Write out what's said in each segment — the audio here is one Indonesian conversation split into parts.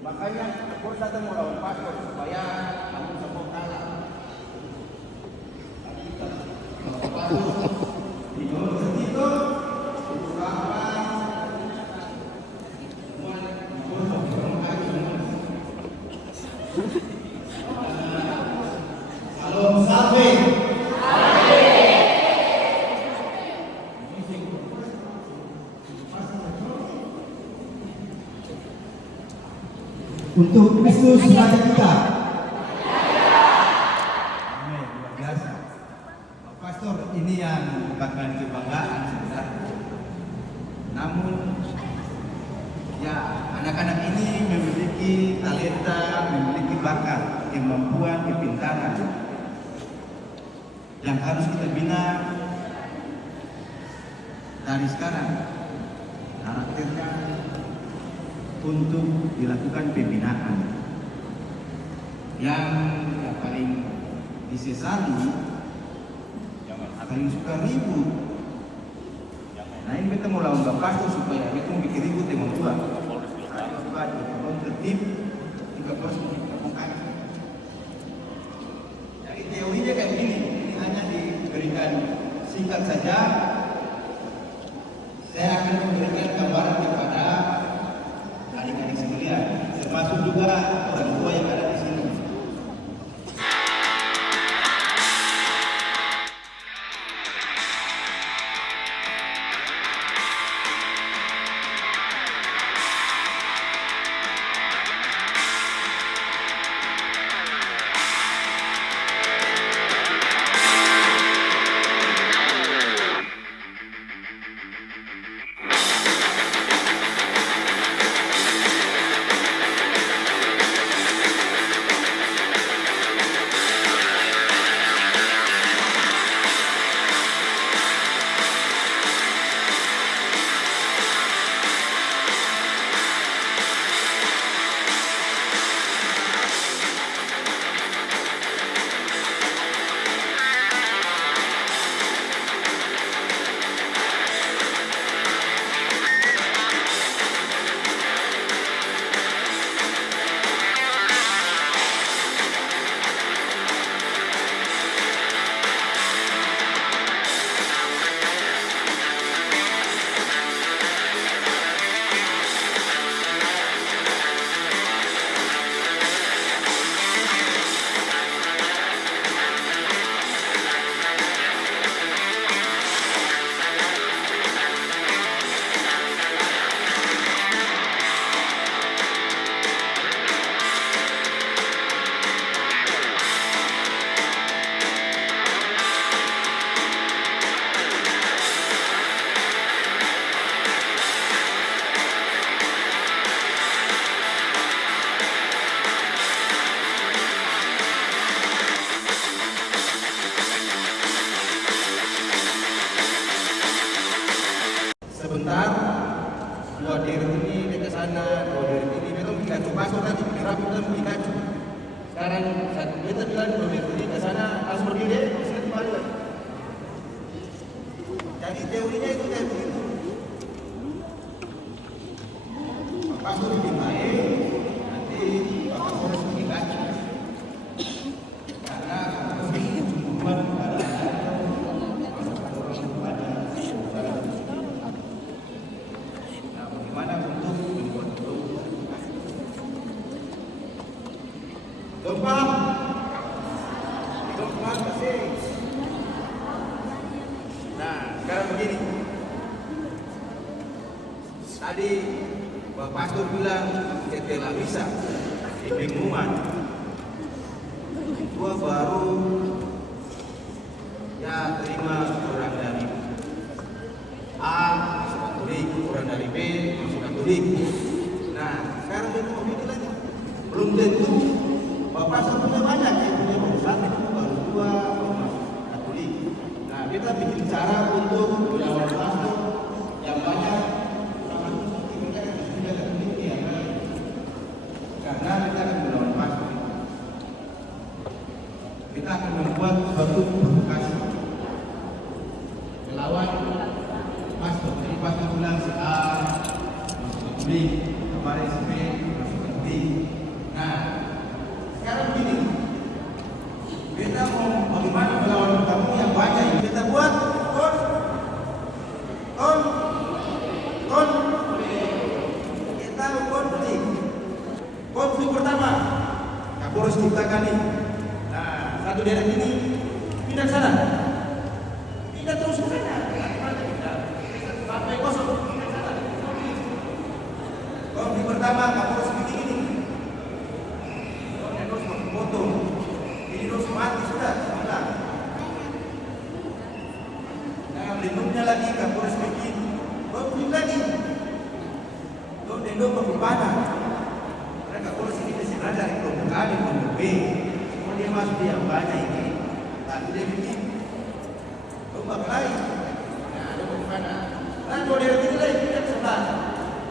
Makanya aku datang melawan pastor supaya kamu semua kalah. Salam salve. Untuk Kristus Raja kita. Amin, luar biasa. Pak Pastor, ini yang bukan kebanggaan sebenarnya. Namun, ya anak-anak ini memiliki talenta, memiliki bakat, kemampuan, kepintaran yang harus kita bina dari sekarang. Karakternya untuk dilakukan pembinaan yang paling disesali, jangan paling suka ribut. Nah ini kita mau lawan Bapak supaya kita bikin ribut dengan Tuhan. Saya suka dibangun tertib, juga proses ditemukan. Jadi teorinya kayak begini, ini hanya diberikan singkat saja. Saya akan memberikan gambaran kepada adik-adik sekalian, termasuk juga orang tua yang ada di sini. Sebentar, dua deret ini ke sana, dua deret ini betul Pikachu masuk tadi, rapi betul Pikachu. Sekarang satu kita bilang dua deret ini ke sana, harus pergi deh, sini kembali lagi. Jadi teorinya itu kayak begitu. Pas sudah dimain, nanti Bapak harus Pikachu. Karena cuma pada Gempa kasih. Nah, sekarang begini. Tadi Pak Pastor bilang setelah bisa di pengumuman gua baru ya terima orang dari A masuk Katolik, orang dari B masuk Katolik. Nah, sekarang dia mau bikin lagi. Belum tentu Bapak punya banyak, yang punya satu, baru dua, masuk Katolik. Nah, kita bikin cara untuk melawan pastor yang banyak, kita sudah Katolik ya, karena kita akan melawan pastor. Kita akan membuat suatu provokasi melawan pastor. Jadi pastor bilang si A B, kemarin si B masukkan D. Nah, sekarang begini, kita mau bagaimana melawan kamu yang banyak ini? Kita buat kita konflik pertama. Kapolres ciptakan ini. Nah, satu daerah ini pindah ke sana, pindah terus ke sana. Sampai kosong. Konflik pertama Kapolres begini. Ini harus foto. Ini harus mati sudah. Nah, berikutnya lagi Kapolres begini. Konflik lagi. Dendong Bapana. Karena Kapolres ini masih ada di kelompok A dan kelompok B. Semua dia masuk di yang banyak ini. Tapi dia bikin kelompok lain. Nah, ada Bapana. Kan kalau dia begini lagi tidak sebelah.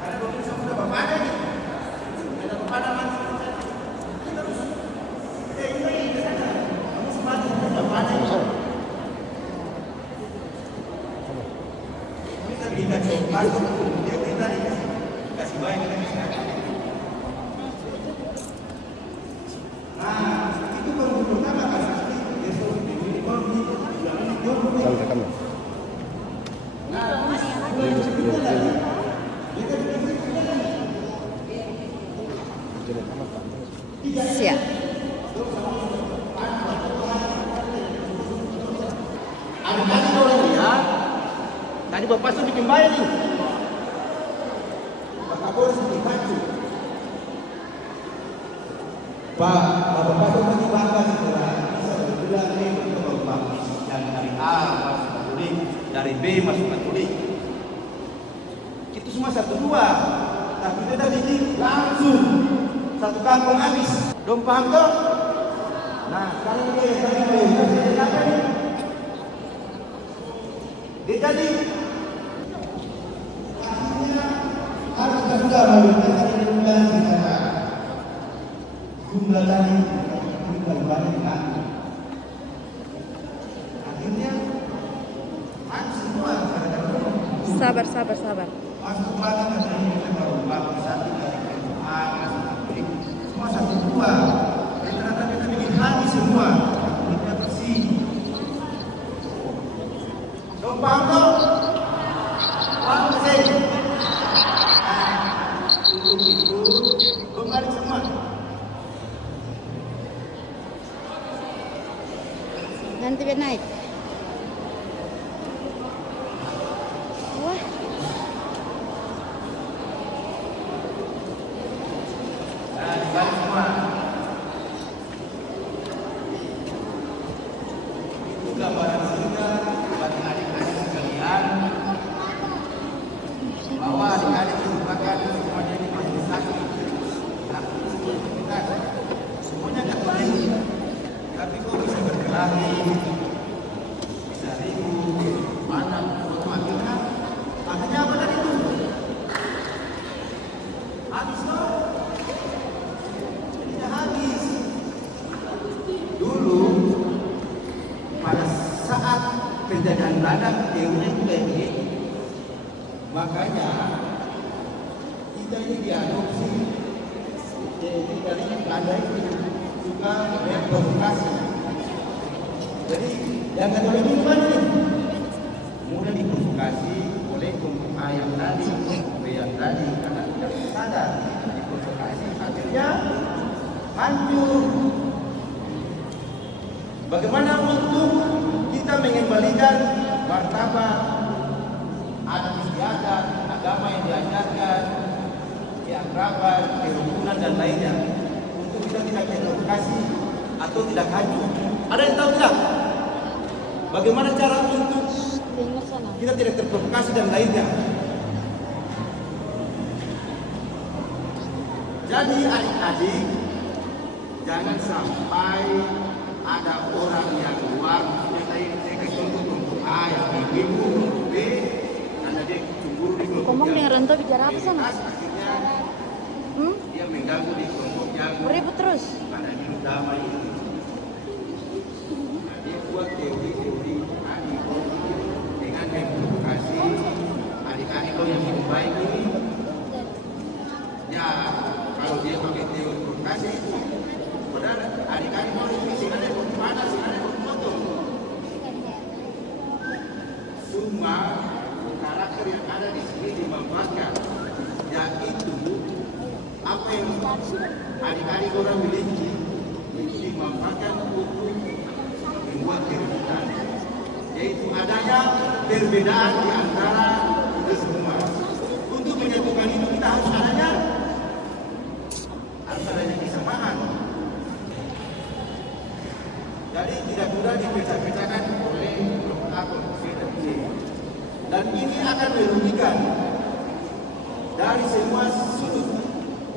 Karena Bapana sama sudah Bapana ini. Ada Bapana mati di sana. Terus, ini lagi ke sana. Kamu semati dengan Bapana ini. Kita bisa coba masuk. Dia kita kasih banyak kita bisa. Nah, itu baru pertama kasus ini. Siap. Ada orang dia. Tadi Bapak sudah bikin bayar nih. Pak Kapolres bikin baju. Bapak itu masih bangga setelah bisa berbilang ini untuk bagus. Yang dari A masuk Katolik, dari B masuk Katolik. Itu semua 1-2. Tapi kita ini langsung satu kampung habis. Dong paham toh? Nah, sekarang dia yang tadi mau jadi apa nih? Dia jadi harus sudah melakukan perubahan secara jumlah tadi bukan banyak kan? Akhirnya harus semua Sabar. masuk lagi katanya kita baru bangun satu dari A masuk Katolik semua 1-2. Dan ternyata kita bikin habis semua. Kita bersih. Dong paham dong? Paham sih? Untuk itu kembali semua. Nanti biar naik. Wah. Nah, dibalik semua. Itu gambaran singkat bagi adik-adik sekalian bahwa adik-adik merupakan semuanya ini masih sakit. Semuanya Katolik, tapi kok bisa berkelahi, bisa ribut, mana akhirnya apa tadi itu? Habis loh. Jadinya habis. Dulu pada saat penjajahan Belanda teorinya itu kayak begini. Makanya kita ini diadopsi. Jadi dari Belanda itu suka memprovokasi. Jadi yang Katolik itu mana nih? Mudah diprovokasi oleh kelompok A yang tadi, kelompok B yang tadi, karena tidak sadar diprovokasi akhirnya hancur. Bagaimana untuk kita mengembalikan martabat adat istiadat, agama yang diajarkan, keakraban, kerukunan dan lainnya, untuk kita tidak terprovokasi atau tidak hancur? Ada yang tahu tidak? Bagaimana cara untuk kita tidak terprovokasi dan lainnya? Jadi adik-adik, jangan sampai ada orang yang luar saya kasih contoh kelompok A yang ibu kelompok B, karena dia cemburu di kelompok Ngomong dengan Rento bicara apa sana? Akhirnya dia mengganggu di kelompok yang Ribut terus. karena hidup damai itu. Nah, dia buat teori-teori adik dengan memprovokasi adik-adik lo yang hidup baik ini semua karakter yang ada di sini dimanfaatkan, yaitu apa yang adik-adik orang miliki itu dimanfaatkan untuk membuat keributan, yaitu adanya perbedaan di antara kita semua. Untuk menyatukan itu kita harus adanya kesamaan. Jadi tidak mudah dipecah-pecahkan oleh kelompok A, kelompok B, dan C. Dan ini akan merugikan dari semua sudut,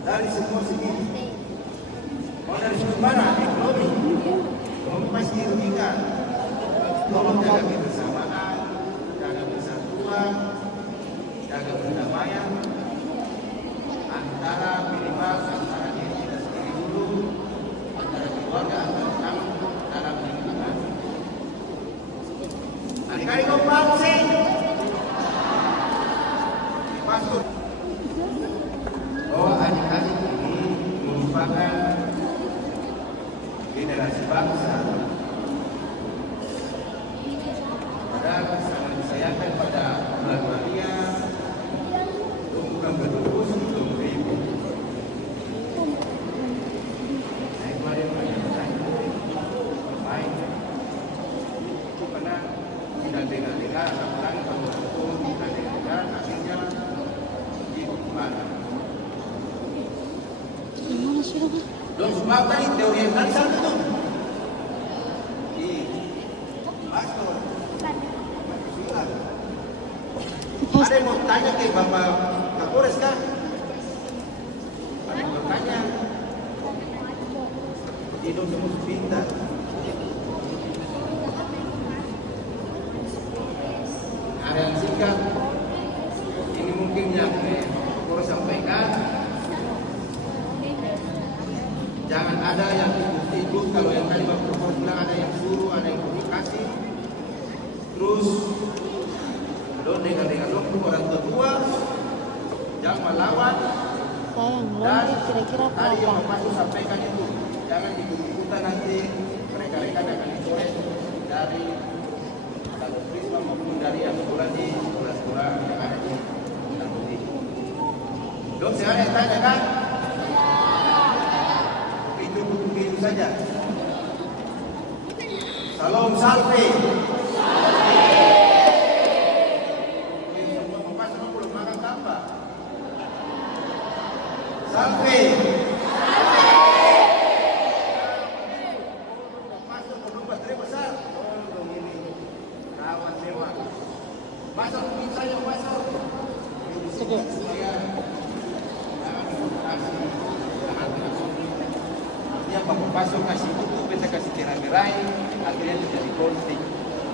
dari semua segi. Mau dari sudut mana? Ekonomi pasti dirugikan. Tolong jaga kebersamaan, jaga persatuan, jaga perdamaian antara minimal antara diri kita sendiri dulu, antara keluarga, antara kami dalam lingkungan. Adik-adik kompak sih. Masuk. Bahwa adik-adik ini merupakan generasi bangsa. Padahal sangat disayangkan pada bulan Maria, bukan berdua sebelum ribu. Saya kemarin main, itu karena tidak dengar-dengar, orang pun tidak dengar, akhirnya itu mana? Gimana sudah? Dong sebab tadi teori yang tadi satu tuh. Pastor. Ada yang mau tanya ke Bapak Kapolres kan? Ada yang mau tanya. Hidup semua pintar. Ada yang singkat. Ini mungkin yang Kapolres sampaikan. Jangan ada yang ikut kalau yang tadi Bapak Kapolres bilang ada yang suruh, ada yang komunikasi. Terus dengan orang tua jangan melawan. Sayang, Dan lonte kira-kira tadi yang berapa? Bapak sampaikan itu jangan ikut-ikutan nanti mereka-mereka akan dicoret dari satu prisma maupun dari yang sekolah di sekolah-sekolah yang ada di Gunung Putih. Dok, saya yang tanya kan? Itu saja. Salam salve. Sampai masuk ke rumah baterai besar. Oh, ini rawan sewa. Masuk bisa yang masuk. Saya jangan kasih, artinya Bapak masuk kasih buku, kita kasih kira-kirai, akhirnya terjadi konflik.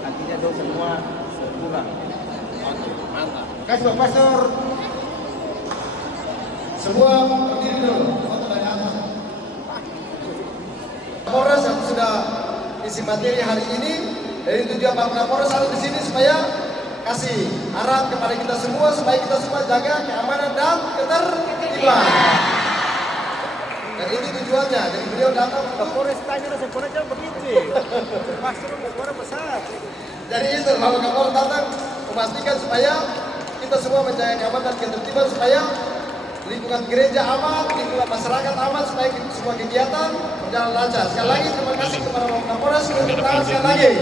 Artinya dong semua kurang. Mantap. Kasih Bapak Pastor. Semua berdiri dulu, foto dari atas. Kapolres yang sudah isi materi hari ini, dari tujuan Pak Kapolres selalu di sini supaya kasih arahan kepada kita semua supaya kita semua jaga keamanan dan ketertiban. Dan ini tujuannya. Jadi beliau datang Kapolres tanya sekolah jauh begitu. Pastor suara besar. Jadi itu Bapak Kapolres datang memastikan supaya kita semua menjaga keamanan dan ketertiban supaya lingkungan gereja aman, lingkungan masyarakat aman supaya semua kegiatan berjalan lancar. Sekali lagi terima kasih kepada Bapak Kapolres untuk tangan sekali lagi.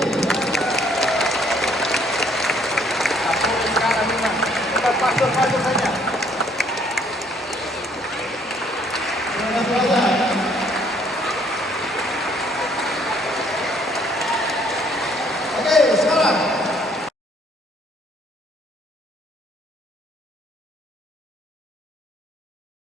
Kapolres sekarang memang kita pastor saja. Terima kasih banyak.